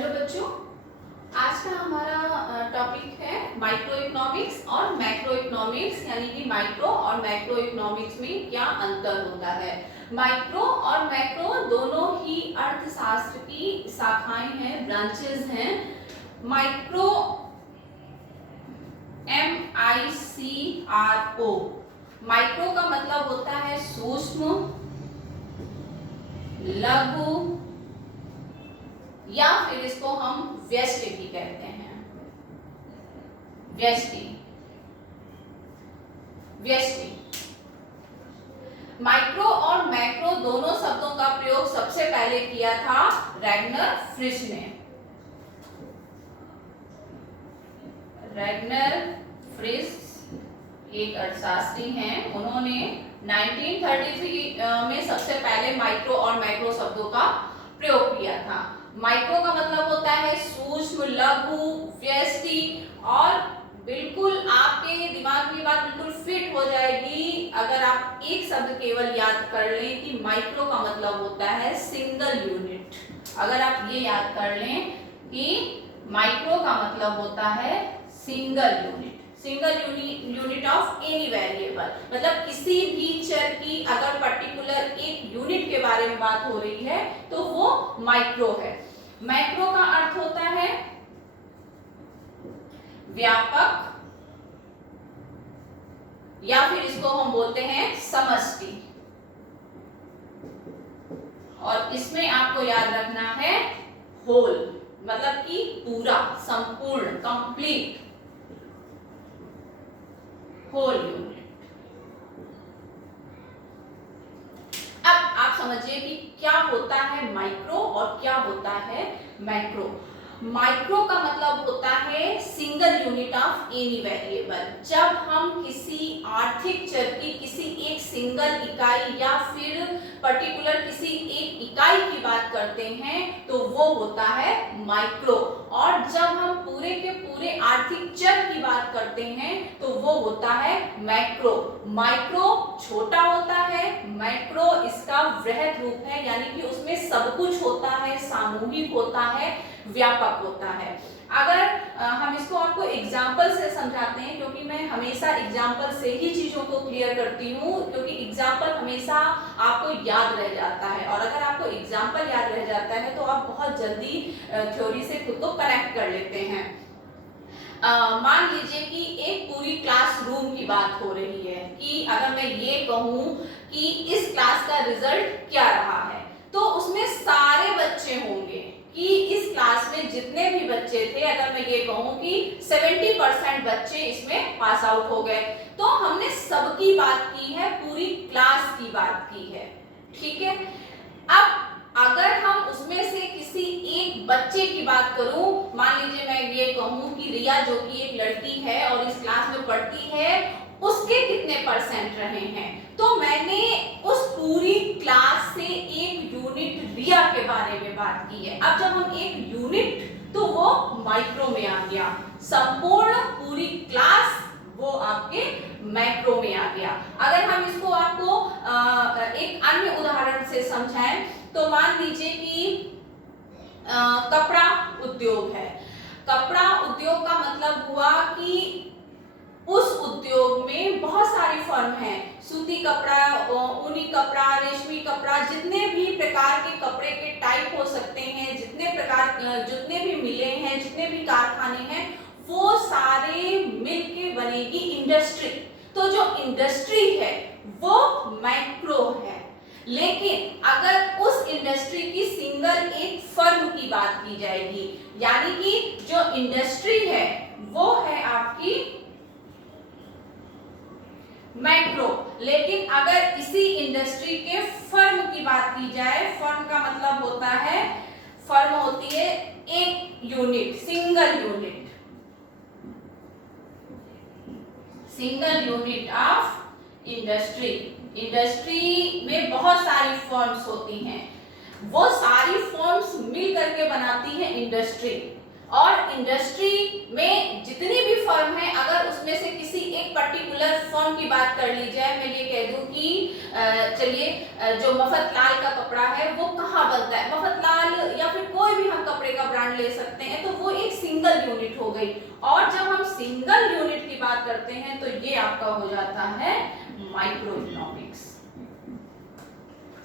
Hello बच्चों, आज का हमारा टॉपिक है माइक्रो इकोनॉमिक्स और मैक्रो इकोनॉमिक्स, यानी कि माइक्रो और मैक्रो इकोनॉमिक्स में क्या अंतर होता है। माइक्रो और मैक्रो दोनों ही अर्थशास्त्र की शाखाएं हैं, ब्रांचेस हैं। माइक्रो MICRO, माइक्रो का मतलब होता है सूक्ष्म, लघु, या फिर इसको हम व्यष्टि भी कहते हैं। व्यष्टि माइक्रो और मैक्रो दोनों शब्दों का प्रयोग सबसे पहले किया था रैगनर फ्रिश ने। रैगनर फ्रिश एक अर्थशास्त्री हैं, उन्होंने 1933 में सबसे पहले माइक्रो और मैक्रो शब्दों का प्रयोग किया था। माइक्रो का मतलब होता है सूक्ष्म, लघु, व्यष्टि, और बिल्कुल आपके दिमाग में बात बिल्कुल फिट हो जाएगी अगर आप एक शब्द केवल याद कर लें कि माइक्रो का मतलब होता है सिंगल यूनिट। अगर आप ये याद कर लें कि माइक्रो का मतलब होता है single unit of any variable, मतलब किसी भी चर की अगर पर्टिकुलर एक यूनिट के बारे में बात हो रही है तो वो माइक्रो है। मैक्रो का अर्थ होता है व्यापक, या फिर इसको हम बोलते हैं समष्टि, और इसमें आपको याद रखना है होल, मतलब कि पूरा, संपूर्ण, कंप्लीट, होल यूनिट। अब आप समझिए कि क्या होता है माइक्रो और क्या होता है मैक्रो। माइक्रो का मतलब होता है single unit of any variable. जब हम किसी आर्थिक चर की किसी एक सिंगल इकाई या फिर पर्टिकुलर किसी एक इकाई की बात करते हैं तो वो होता है माइक्रो, और जब हम पूरे के पूरे आर्थिक चर की बात करते हैं तो वो होता है मैक्रो। माइक्रो छोटा होता है, मैक्रो इसका वृहद रूप है, यानी कि उसमें सब कुछ होता है, सामूहिक होता है, व्यापक होता है। अगर हम इसको आपको एग्जाम्पल से समझाते हैं, क्योंकि मैं हमेशा एग्जाम्पल से ही चीजों को क्लियर करती हूँ, क्योंकि एग्जाम्पल हमेशा आपको याद रह जाता है, और अगर आपको एग्जाम्पल याद रह जाता है तो आप बहुत जल्दी थ्योरी से खुद को कनेक्ट कर लेते हैं। मान लीजिए कि एक पूरी क्लासरूम की बात हो रही है कि अगर मैं ये कहूँ कि इस क्लास का रिजल्ट क्या रहा है, तो उसमें सारे बच्चे होंगे कि इस क्लास में जितने भी बच्चे थे, अगर मैं ये कहूँ कि 70% बच्चे इसमें पास आउट हो गए, तो हमने सबकी बात की है, पूरी क्लास की बात की है, ठीक है। अब अगर हम उसमें से किसी एक बच्चे की बात करूं, मान लीजिए मैं ये कहूं कि रिया जो कि एक लड़की है और इस क्लास में पढ़ती है, उसके कितने परसेंट रहे हैं, तो मैंने उस पूरी क्लास से एक यूनिट रिया के बारे में बात की है। अब जब हम एक यूनिट, तो वो माइक्रो में आ गया, संपूर्ण पूरी क्लास वो आपके मैक्रो में आ गया। अगर हम इसको आपको एक अन्य उदाहरण से समझाएं तो मान लीजिए कि कपड़ा उद्योग है। कपड़ा उद्योग का मतलब हुआ कि उस उद्योग में बहुत सारी फर्म हैं, सूती कपड़ा, ऊनी कपड़ा, रेशमी कपड़ा, जितने भी प्रकार के कपड़े के टाइप हो सकते हैं, जितने भी मिलें हैं, जितने भी कारखाने हैं, वो सारे मिलके बनेगी इंडस्ट्री। तो जो इंडस्ट्री है वो मैक्रो है। लेकिन अगर उस इंडस्ट्री की सिंगल एक फर्म की बात की जाएगी, यानी कि जो इंडस्ट्री है वो है आपकी मैक्रो। लेकिन अगर इसी इंडस्ट्री के फर्म की बात की जाए, फर्म का मतलब होता है, फर्म होती है एक unit, single unit of industry. Industry में बहुत सारी फर्म्स होती हैं, वो सारी फर्म्स मिल करके बनाती हैं इंडस्ट्री, और इंडस्ट्री में जितनी भी फर्म है, अगर उसमें से किसी एक पर्टिकुलर फर्म की बात कर ली जाए, मैं ये कह दूं कि चलिए जो मफतलाल का कपड़ा है वो कहाँ बनता है, मफतलाल या फिर कोई भी हम कपड़े का ब्रांड ले करते हैं तो ये आपका हो जाता है माइक्रो इकोनॉमिक्स।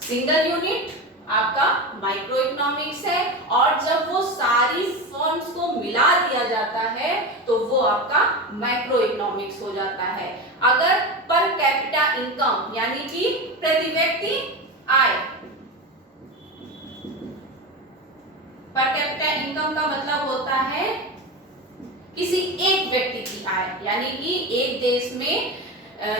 सिंगल यूनिट आपका माइक्रो इकोनॉमिक्स है, और जब वो सारी फर्म्स को मिला दिया जाता है तो वो आपका मैक्रो इकोनॉमिक्स हो जाता है। अगर पर कैपिटा इनकम यानी कि प्रति व्यक्ति आय, पर कैपिटा इनकम का मतलब होता है किसी एक व्यक्ति की आय, यानी कि एक देश में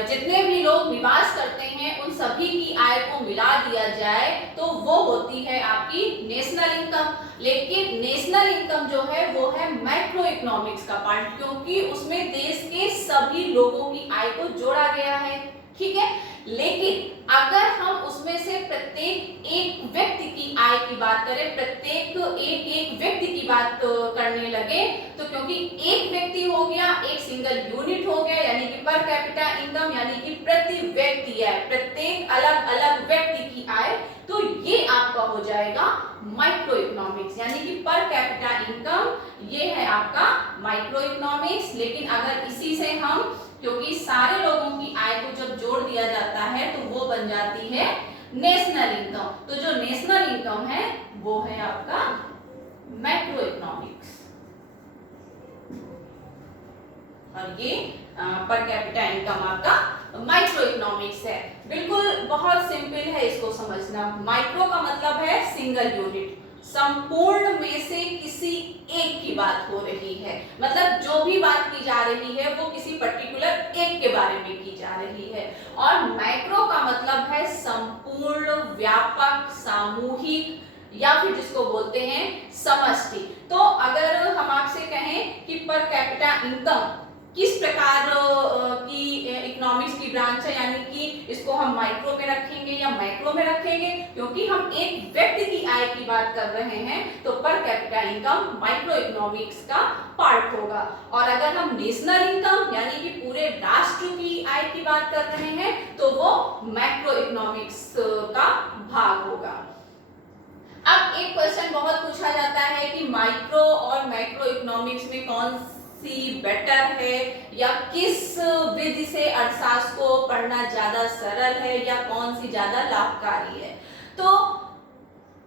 जितने भी लोग निवास करते हैं उन सभी की आय को मिला दिया जाए तो वो होती है आपकी नेशनल इनकम। लेकिन नेशनल इनकम जो है वो है मैक्रो इकोनॉमिक्स का पार्ट, क्योंकि उसमें देश के सभी लोगों की आय को जोड़ा गया है, ठीक है। लेकिन अगर हम उसमें से प्रत्येक एक व्यक्ति की आय की बात करें, प्रत्येक एक व्यक्ति की बात करने लगे तो क्योंकि एक व्यक्ति हो गया, एक सिंगल यूनिट हो गया, यानी कि पर कैपिटा इनकम यानी कि प्रति व्यक्ति आय, प्रत्येक अलग अलग व्यक्ति की आय, तो ये आपका हो जाएगा माइक्रो इकोनॉमिक्स, यानी कि पर कैपिटा इनकम ये है आपका माइक्रो इकोनॉमिक्स। लेकिन अगर इसी से हम, क्योंकि सारे लोगों की आय को जब जोड़ दिया जाता है तो वो बन जाती है नेशनल इनकम, तो जो नेशनल इनकम है वो है आपका मैक्रो इकोनॉमिक्स, और ये पर कैपिटा इनकम आपका माइक्रो इकोनॉमिक्स है। बिल्कुल बहुत सिंपल है इसको समझना। माइक्रो का मतलब है सिंगल यूनिट, संपूर्ण में से किसी एक की बात हो रही है, मतलब जो भी बात की जा रही है वो किसी पर्टिकुलर एक के बारे में की जा रही है। और मैक्रो का मतलब है संपूर्ण, व्यापक, सामूहिक, या फिर जिसको बोलते हैं समष्टि। तो अगर हम आपसे कहें कि पर कैपिटा इनकम किस प्रकार की इकोनॉमिक्स की ब्रांच है, यानी कि इसको हम माइक्रो में रखेंगे या मैक्रो में रखेंगे, क्योंकि हम एक व्यक्ति की आय की बात कर रहे हैं तो per capita income micro economics का पार्ट होगा। और अगर हम नेशनल इनकम यानी कि पूरे राष्ट्र की आय की बात कर रहे हैं तो वो मैक्रो इकोनॉमिक्स का भाग होगा। अब एक क्वेश्चन बहुत पूछा जाता है कि माइक्रो और मैक्रो इकोनॉमिक्स में कौन सी बेटर है, या किस विधि से अर्थशास्त्र को पढ़ना ज्यादा सरल है, या कौन सी ज्यादा लाभकारी है। तो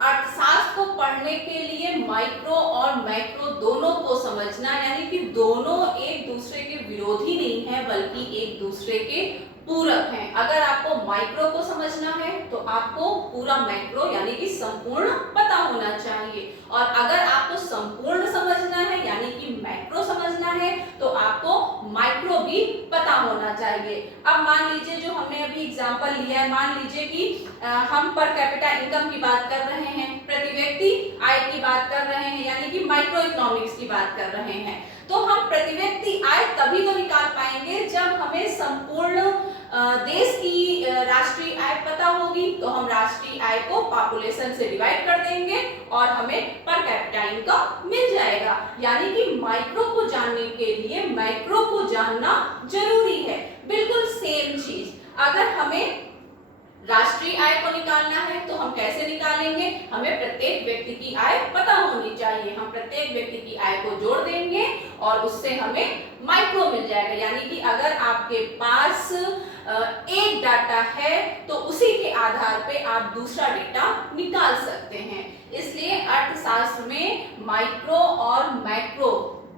अर्थशास्त्र को पढ़ने के लिए माइक्रो और मैक्रो दोनों को समझना, यानी कि दोनों एक दूसरे के विरोधी नहीं है बल्कि एक दूसरे के पूरक हैं। अगर आपको माइक्रो को समझना है तो आपको पूरा मैक्रो यानी कि संपूर्ण पता होना चाहिए, और अगर आपको संपूर्ण समझना है यानी कि मैक्रो समझना है तो आपको माइक्रो भी पता होना चाहिए। अब मान लीजिए जो हमने अभी एग्जांपल लिया है, मान लीजिए कि हम पर कैपिटा इनकम की बात कर रहे हैं, प्रति व्यक्ति आय की बात कर रहे हैं, यानी कि माइक्रो इकोनॉमिक्स की बात कर रहे हैं। तो हम प्रति व्यक्ति आय तभी तो निकाल पाएंगे जब हमें संपूर्ण देश की राष्ट्रीय आय पता होगी। तो हम राष्ट्रीय आय को पॉपुलेशन से डिवाइड कर देंगे और हमें पर कैपिटा इनकम मिल जाएगा। यानी कि माइक्रो को जानने के लिए मैक्रो को जानना जरूरी है। बिल्कुल सेम चीज, अगर हमें राष्ट्रीय आय को निकालना है तो हम कैसे निकालेंगे, हमें प्रत्येक व्यक्ति की आय पता होनी चाहिए। हम प्रत्येक व्यक्ति की आय को जोड़ देंगे और उससे हमें माइक्रो मिल जाएगा। यानी कि अगर आपके पास एक डाटा है तो उसी के आधार पे आप दूसरा डेटा निकाल सकते हैं। इसलिए अर्थशास्त्र में माइक्रो और मैक्रो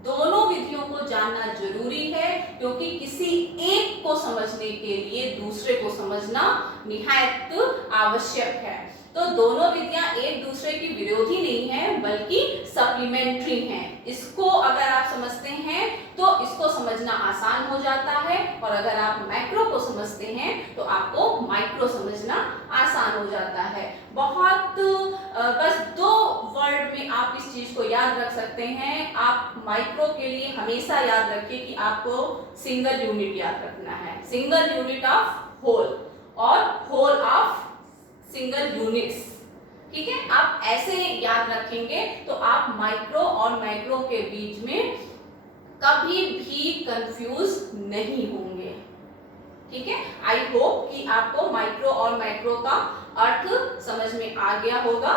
दोनों विधियों को जानना जरूरी है, क्योंकि किसी एक को समझने के लिए दूसरे को समझना निहायत आवश्यक है। तो दोनों विधियां एक दूसरे की विरोधी नहीं है बल्कि सप्लीमेंट्री हैं। इसको अगर आप समझते हैं तो इसको समझना आसान हो जाता है, और अगर आप मैक्रो को समझते हैं तो आपको माइक्रो समझना आसान हो जाता है। बहुत बस 2 वर्ड में आप इस चीज को याद रख सकते हैं। आप माइक्रो के लिए हमेशा याद रखिए कि आपको सिंगल यूनिट याद रखना है, सिंगल यूनिट ऑफ होल और होल ऑफ सिंगल यूनिट्स, ठीक है। आप ऐसे याद रखेंगे तो आप माइक्रो और मैक्रो के बीच में कभी भी कंफ्यूज नहीं होंगे, ठीक है। आई होप कि आपको माइक्रो और मैक्रो का अर्थ समझ में आ गया होगा।